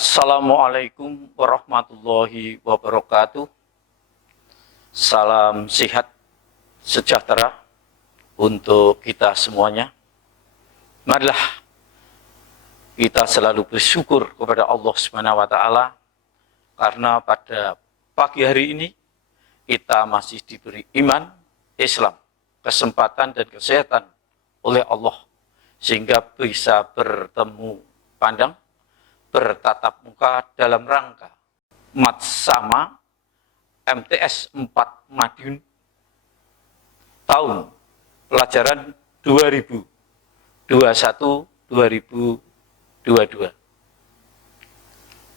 Assalamualaikum warahmatullahi wabarakatuh. Salam sehat sejahtera untuk kita semuanya. Marilah kita selalu bersyukur kepada Allah Subhanahu wa taala karena pada pagi hari ini kita masih diberi iman, Islam, kesempatan dan kesehatan oleh Allah sehingga bisa bertemu pandang, bertatap muka dalam rangka Matsama MTS 4 Madiun tahun pelajaran 2021-2022.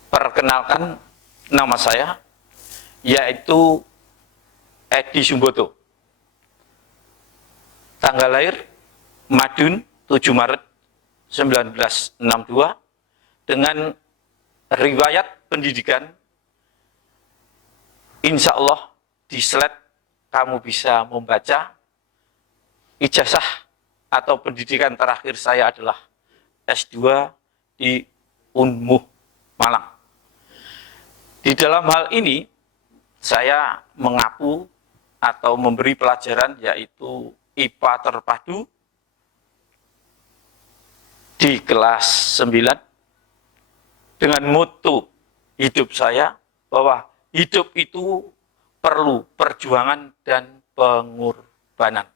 Perkenalkan, nama saya yaitu Edi Sumboto. Tanggal lahir Madiun 7 Maret 1962 dengan riwayat pendidikan, insya Allah di slide kamu bisa membaca ijazah atau pendidikan terakhir saya adalah S2 di Unmuh Malang. Di dalam hal ini saya mengaku atau memberi pelajaran yaitu IPA terpadu di kelas 9 dengan moto hidup saya bahwa hidup itu perlu perjuangan dan pengorbanan.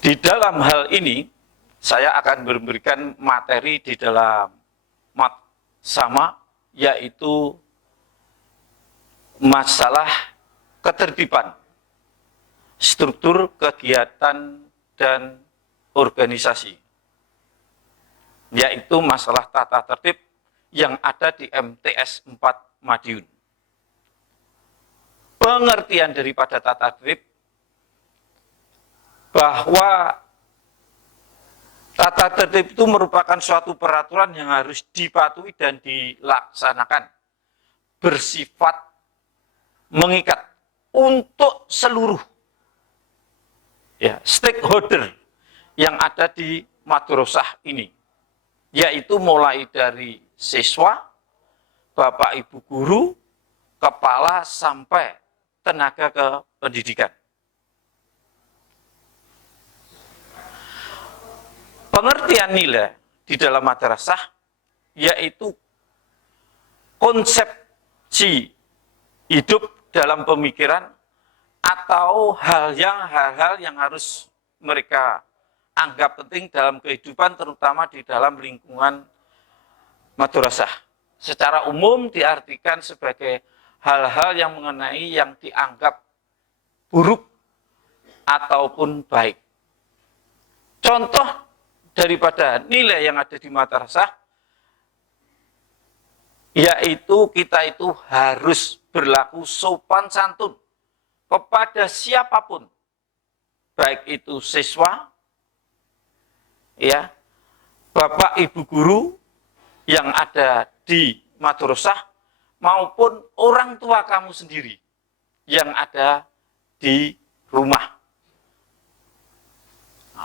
Di dalam hal ini saya akan memberikan materi di dalam Matsama yaitu masalah ketertiban, struktur kegiatan dan organisasi, yaitu masalah tata tertib yang ada di MTS 4 Madiun. Pengertian daripada tata tertib bahwa tata tertib itu merupakan suatu peraturan yang harus dipatuhi dan dilaksanakan, bersifat mengikat untuk seluruh stakeholder yang ada di madrasah ini, yaitu mulai dari siswa, bapak ibu guru, kepala sampai tenaga kependidikan. Pengertian nilai di dalam madrasah yaitu konsepsi hidup dalam pemikiran atau hal-hal yang harus mereka anggap penting dalam kehidupan, terutama di dalam lingkungan madrasah. Secara umum diartikan sebagai hal-hal yang mengenai yang dianggap buruk ataupun baik. Contoh daripada nilai yang ada di madrasah yaitu kita itu harus berlaku sopan santun kepada siapapun, baik itu siswa, bapak ibu guru yang ada di madrasah maupun orang tua kamu sendiri yang ada di rumah.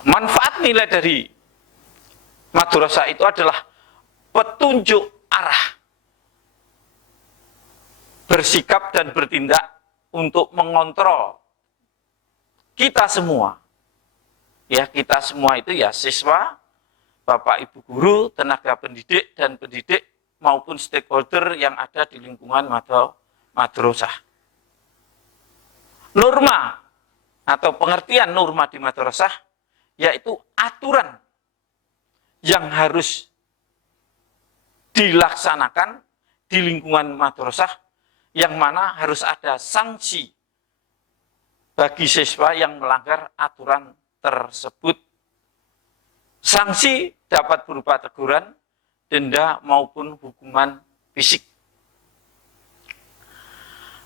Manfaat nilai dari madrasah itu adalah petunjuk arah, bersikap dan bertindak untuk mengontrol kita semua. Kita semua itu siswa, bapak ibu guru, tenaga pendidik dan pendidik maupun stakeholder yang ada di lingkungan madrasah. Norma atau pengertian norma di madrasah yaitu aturan yang harus dilaksanakan di lingkungan madrasah, yang mana harus ada sanksi bagi siswa yang melanggar aturan tersebut. Sanksi dapat berupa teguran, denda maupun hukuman fisik.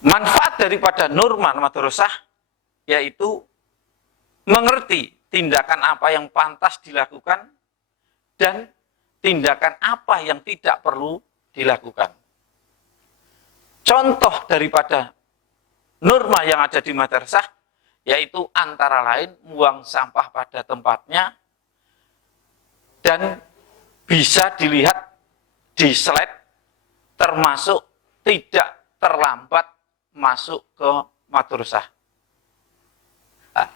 Manfaat daripada norma madrasah yaitu mengerti tindakan apa yang pantas dilakukan dan tindakan apa yang tidak perlu dilakukan. Contoh daripada norma yang ada di madrasah yaitu antara lain buang sampah pada tempatnya dan bisa dilihat di slide, termasuk tidak terlambat masuk ke madrasah. Nah,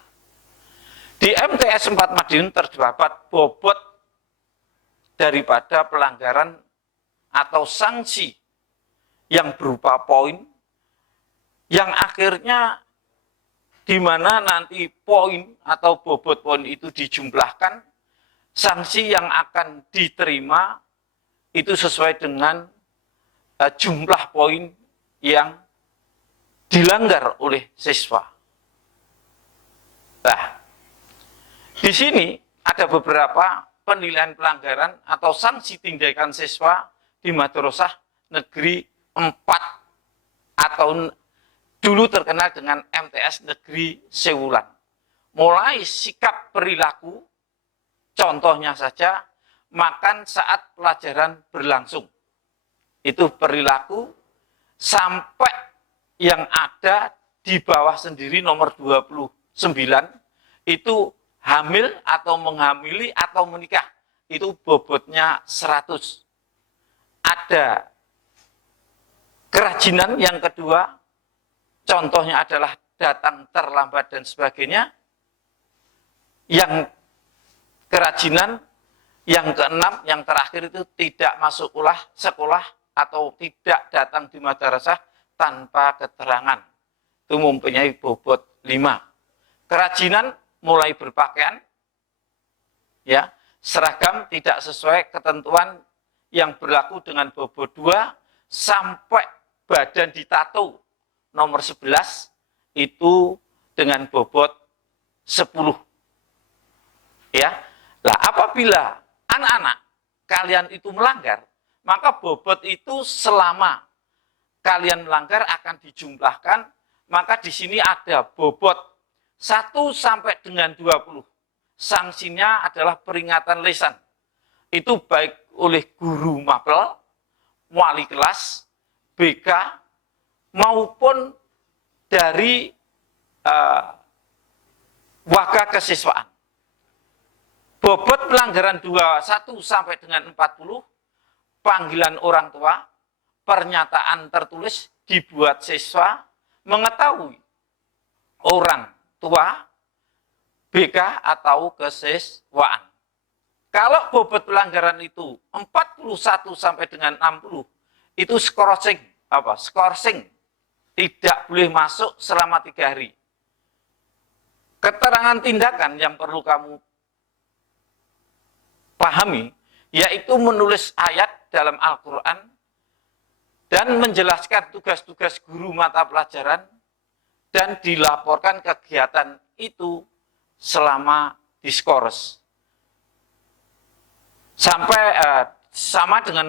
di MTS 4 Madiun terdapat bobot daripada pelanggaran atau sanksi yang berupa poin, yang akhirnya di mana nanti poin atau bobot poin itu dijumlahkan, sanksi yang akan diterima itu sesuai dengan jumlah poin yang dilanggar oleh siswa. Nah, di sini ada beberapa penilaian pelanggaran atau sanksi tindakan siswa di madrasah negeri 4 atau dulu terkenal dengan MTS Negeri Sewulan. Mulai sikap perilaku, contohnya saja makan saat pelajaran berlangsung. Itu perilaku, sampai yang ada di bawah sendiri nomor 29 itu hamil atau menghamili atau menikah, itu bobotnya 100. Ada kerajinan yang kedua, contohnya adalah datang terlambat dan sebagainya. Yang kerajinan yang keenam, yang terakhir itu tidak masuk sekolah atau tidak datang di madrasah tanpa keterangan. Itu mempunyai bobot 5. Kerajinan mulai berpakaian, ya, seragam tidak sesuai ketentuan yang berlaku dengan bobot 2, sampai badan ditato nomor 11 itu dengan bobot 10. Ya. Nah, apabila anak-anak kalian itu melanggar, maka bobot itu selama kalian melanggar akan dijumlahkan, maka di sini ada bobot 1 sampai dengan 20. Sanksinya adalah peringatan lisan. Itu baik oleh guru mapel, wali kelas, BK, maupun dari waka kesiswaan. Bobot pelanggaran 21 sampai dengan 40, panggilan orang tua, pernyataan tertulis dibuat siswa mengetahui orang tua, BK atau kesiswaan. Kalau bobot pelanggaran itu 41 sampai dengan 60, itu skorsing, tidak boleh masuk selama 3 hari. Keterangan tindakan yang perlu kamu pahami, yaitu menulis ayat dalam Al-Quran dan menjelaskan tugas-tugas guru mata pelajaran dan dilaporkan kegiatan itu selama diskors. Sampai sama dengan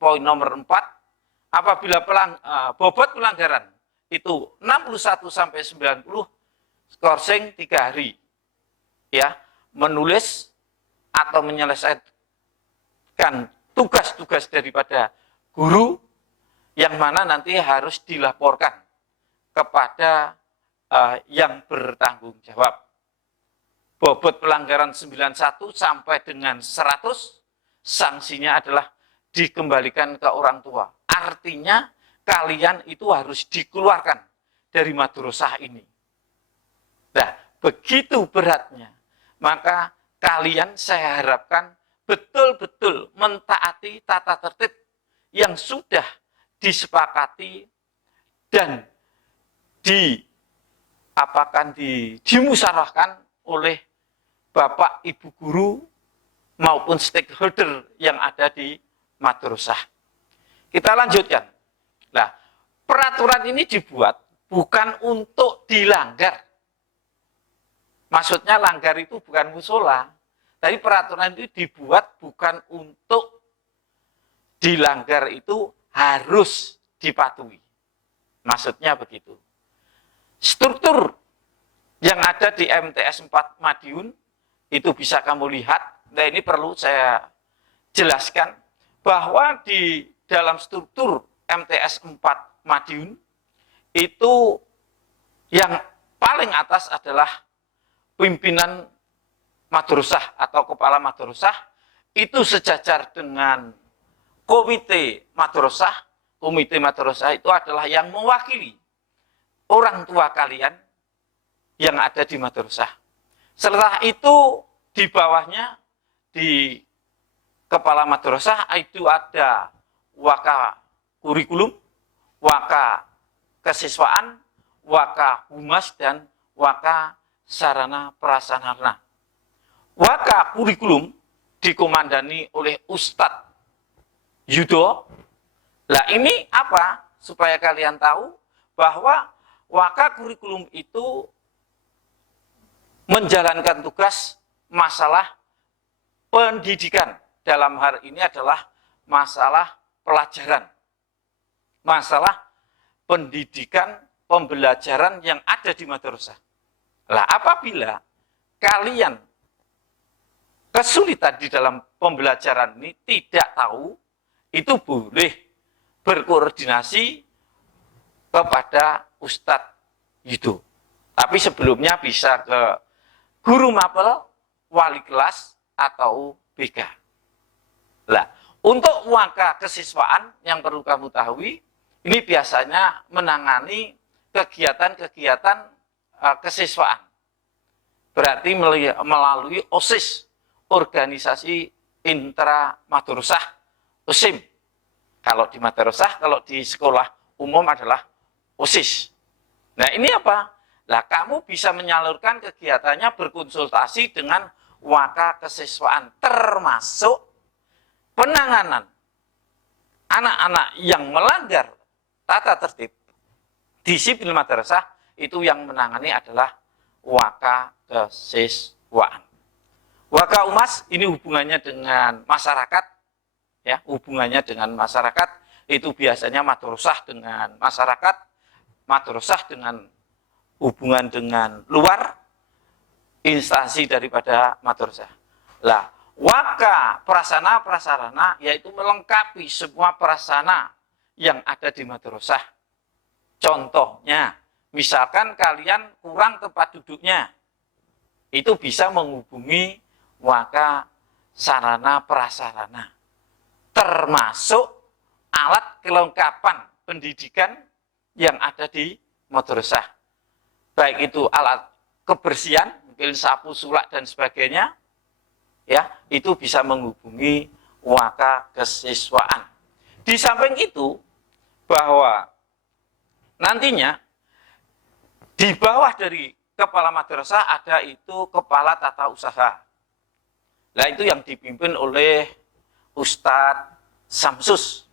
poin nomor 4, apabila bobot pelanggaran itu 61 sampai 90, skorsing 3 hari. Ya, menulis atau menyelesaikan tugas-tugas daripada guru yang mana nanti harus dilaporkan kepada yang bertanggung jawab. Bobot pelanggaran 91 sampai dengan 100, sanksinya adalah dikembalikan ke orang tua. Artinya kalian itu harus dikeluarkan dari madrasah ini. Nah, begitu beratnya, maka kalian saya harapkan betul-betul mentaati tata tertib yang sudah disepakati dan dimusyawarahkan oleh Bapak Ibu guru maupun stakeholder yang ada di madrasah. Kita lanjutkan. Nah, peraturan ini dibuat bukan untuk dilanggar. Maksudnya langgar itu bukan musola. Tapi peraturan itu dibuat bukan untuk dilanggar, itu harus dipatuhi. Maksudnya begitu. Struktur yang ada di MTS 4 Madiun itu bisa kamu lihat. Nah, ini perlu saya jelaskan bahwa di dalam struktur MTS 4 Madiun itu yang paling atas adalah pimpinan madrasah atau kepala madrasah, itu sejajar dengan komite madrasah. Komite madrasah itu adalah yang mewakili orang tua kalian yang ada di madrasah. Setelah itu di bawahnya, di kepala madrasah itu ada waka kurikulum, waka kesiswaan, waka humas, dan waka sarana prasarana. Waka kurikulum dikomandani oleh Ustadz Yudo. Nah ini apa? Supaya kalian tahu bahwa waka kurikulum itu menjalankan tugas masalah pendidikan. Dalam hal ini adalah masalah pelajaran. Masalah pendidikan, pembelajaran yang ada di madrasah. Lah apabila kalian kesulitan di dalam pembelajaran ini, tidak tahu, itu boleh berkoordinasi kepada Ustadz Yudo. Tapi sebelumnya bisa ke guru mapel, wali kelas, atau BK. Lah, untuk waka kesiswaan yang perlu kamu tahu, ini biasanya menangani kegiatan-kegiatan kesiswaan. Berarti melalui OSIS, organisasi intra madrasah, OSIM. Kalau di madrasah, kalau di sekolah umum adalah OSIS. Nah ini apa? Lah kamu bisa menyalurkan kegiatannya berkonsultasi dengan waka kesiswaan, termasuk penanganan anak-anak yang melanggar tata tertib disiplin madrasah. Itu yang menangani adalah waka kesiswaan. Waka umas ini hubungannya dengan masyarakat, ya, hubungannya dengan masyarakat itu biasanya madrasah dengan masyarakat, madrasah dengan hubungan dengan luar instansi daripada madrasah. Lah, waka prasana prasarana yaitu melengkapi semua prasana yang ada di madrasah. Contohnya, misalkan kalian kurang tempat duduknya, itu bisa menghubungi waka sarana prasarana, termasuk alat kelengkapan pendidikan yang ada di madrasah. Baik itu alat kebersihan, mungkin sapu, sulak, dan sebagainya, ya, itu bisa menghubungi waka kesiswaan. Di samping itu, bahwa nantinya di bawah dari kepala madrasah ada itu kepala tata usaha. Nah itu yang dipimpin oleh Ustadz Samsus.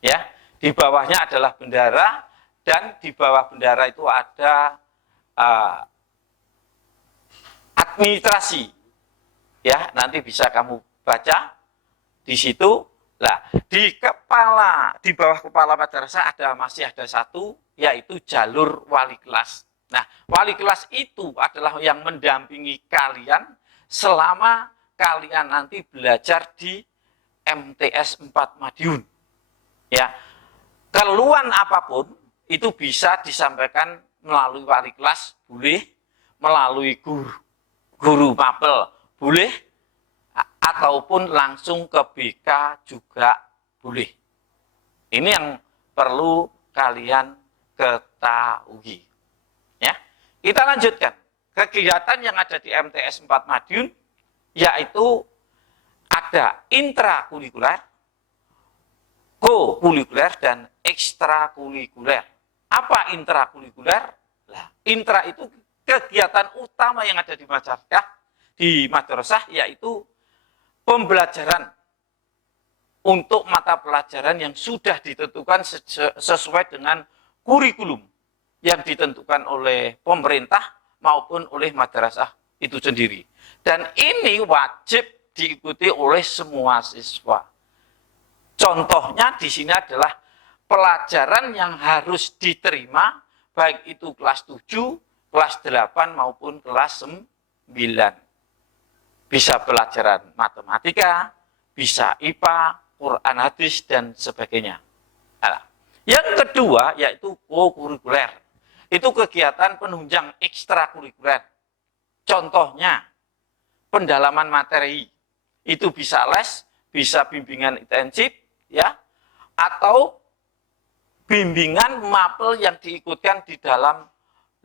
Ya, di bawahnya adalah bendara, dan di bawah bendara itu ada administrasi. Ya, nanti bisa kamu baca di situ. Lah, di bawah kepala madrasah masih ada satu, yaitu jalur wali kelas. Nah, wali kelas itu adalah yang mendampingi kalian selama kalian nanti belajar di MTS 4 Madiun. Ya, keluhan apapun itu bisa disampaikan melalui wali kelas, boleh, melalui guru mapel, boleh, ataupun langsung ke BK juga boleh. Ini yang perlu kalian ketahui. Ya, kita lanjutkan. Kegiatan yang ada di MTS 4 Madiun yaitu ada intrakurikuler, kokurikuler, dan ekstrakurikuler. Apa intrakurikuler? Nah, intra itu kegiatan utama yang ada di madrasah yaitu pembelajaran untuk mata pelajaran yang sudah ditentukan sesuai dengan kurikulum yang ditentukan oleh pemerintah maupun oleh madrasah itu sendiri. Dan ini wajib diikuti oleh semua siswa. Contohnya di sini adalah pelajaran yang harus diterima, baik itu kelas 7, kelas 8 maupun kelas 9. Bisa pelajaran matematika, bisa IPA, Quran hadis, dan sebagainya. Nah, yang kedua yaitu kokurikuler. Itu kegiatan penunjang ekstrakurikuler. Contohnya, pendalaman materi. Itu bisa les, bisa bimbingan intensif, ya, atau bimbingan mapel yang diikutkan di dalam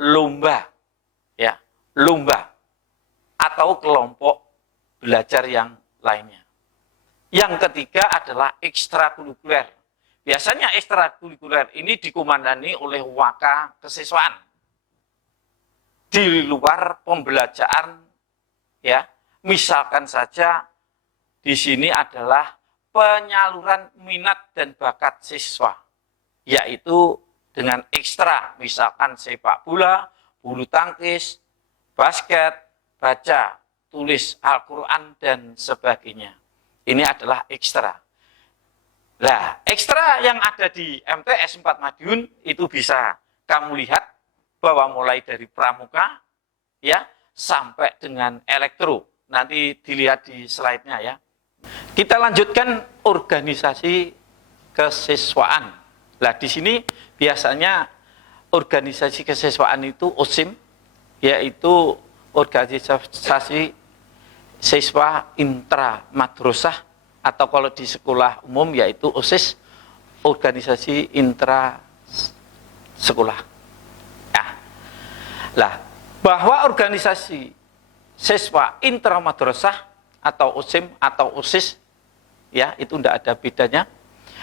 lomba, ya, lomba atau kelompok belajar yang lainnya. Yang ketiga adalah ekstrakurikuler. Biasanya ekstrakurikuler ini dikomandani oleh waka kesiswaan di luar pembelajaran, ya. Misalkan saja di sini adalah penyaluran minat dan bakat siswa, yaitu dengan ekstra, misalkan sepak bola, bulu tangkis, basket, baca, tulis Al-Quran, dan sebagainya. Ini adalah ekstra. Nah, ekstra yang ada di MTS 4 Madiun itu bisa kamu lihat bahwa mulai dari pramuka, ya, sampai dengan elektro. Nanti dilihat di slide-nya, ya. Kita lanjutkan organisasi kesiswaan. Nah, di sini biasanya organisasi kesiswaan itu OSIM, yaitu organisasi siswa intra madrasah, atau kalau di sekolah umum yaitu OSIS, organisasi intra sekolah. Nah, bahwa organisasi siswa intra madrasah atau OSIM atau OSIS, ya, itu tidak ada bedanya.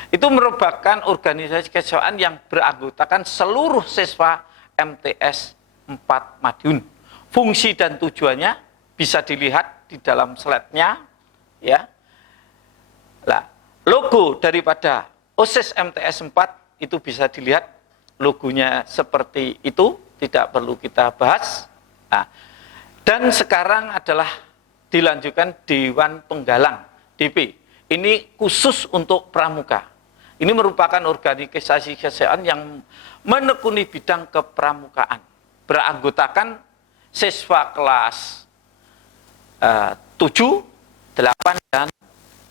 Itu merupakan organisasi kesiswaan yang beranggotakan seluruh siswa MTS 4 Madiun. Fungsi dan tujuannya bisa dilihat di dalam slide-nya, ya. Nah, logo daripada OSIS MTS 4 itu bisa dilihat, logonya seperti itu, tidak perlu kita bahas. Nah, dan sekarang adalah dilanjutkan Dewan Penggalang DP. Ini khusus untuk pramuka. Ini merupakan organisasi kesehatan yang menekuni bidang kepramukaan. Beranggotakan siswa kelas 7, 8, dan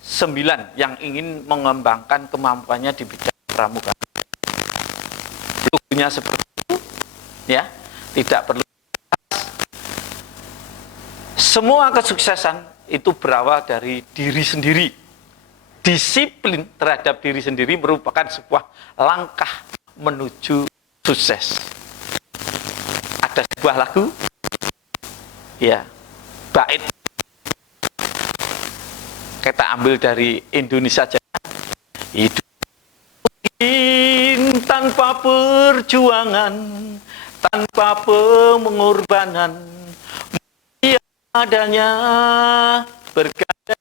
9 yang ingin mengembangkan kemampuannya di bidang pramuka. Logonya seperti itu, ya, tidak perlu. Semua kesuksesan itu berawal dari diri sendiri. Disiplin terhadap diri sendiri merupakan sebuah langkah menuju sukses. Ada sebuah lagu, ya, bait, kita ambil dari Indonesia saja. Hidup tanpa perjuangan, tanpa pengorbanan, adanya berganda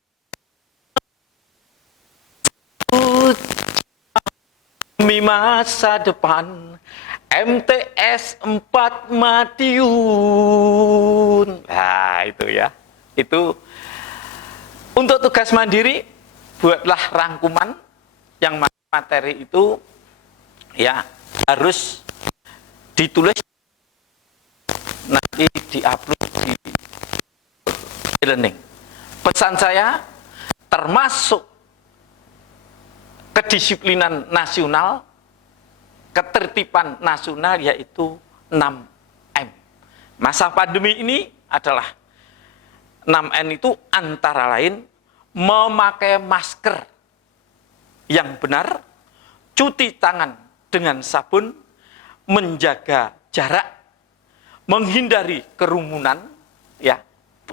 demi masa depan MTS 4 Madiun. Nah, itu, ya. Itu untuk tugas mandiri, buatlah rangkuman yang materi itu, ya, harus ditulis, nanti diupload di e-learning. Pesan saya, termasuk kedisiplinan nasional, ketertiban nasional, yaitu 6M. Masa pandemi ini adalah 6M itu antara lain memakai masker yang benar, cuci tangan dengan sabun, menjaga jarak, menghindari kerumunan, ya.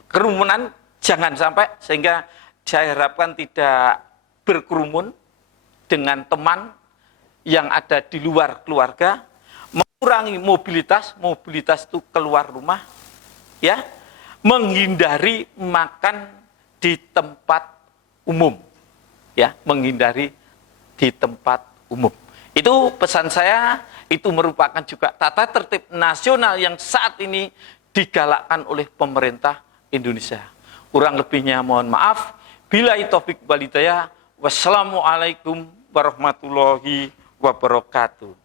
Kerumunan jangan sampai, sehingga saya harapkan tidak berkerumun dengan teman yang ada di luar keluarga, mengurangi mobilitas itu keluar rumah, ya, menghindari makan di tempat umum, ya, menghindari di tempat umum. Itu pesan saya, itu merupakan juga tata tertib nasional yang saat ini digalakkan oleh pemerintah Indonesia. Kurang lebihnya mohon maaf. Billahi taufik wal hidayah. Wassalamualaikum warahmatullahi wabarakatuh.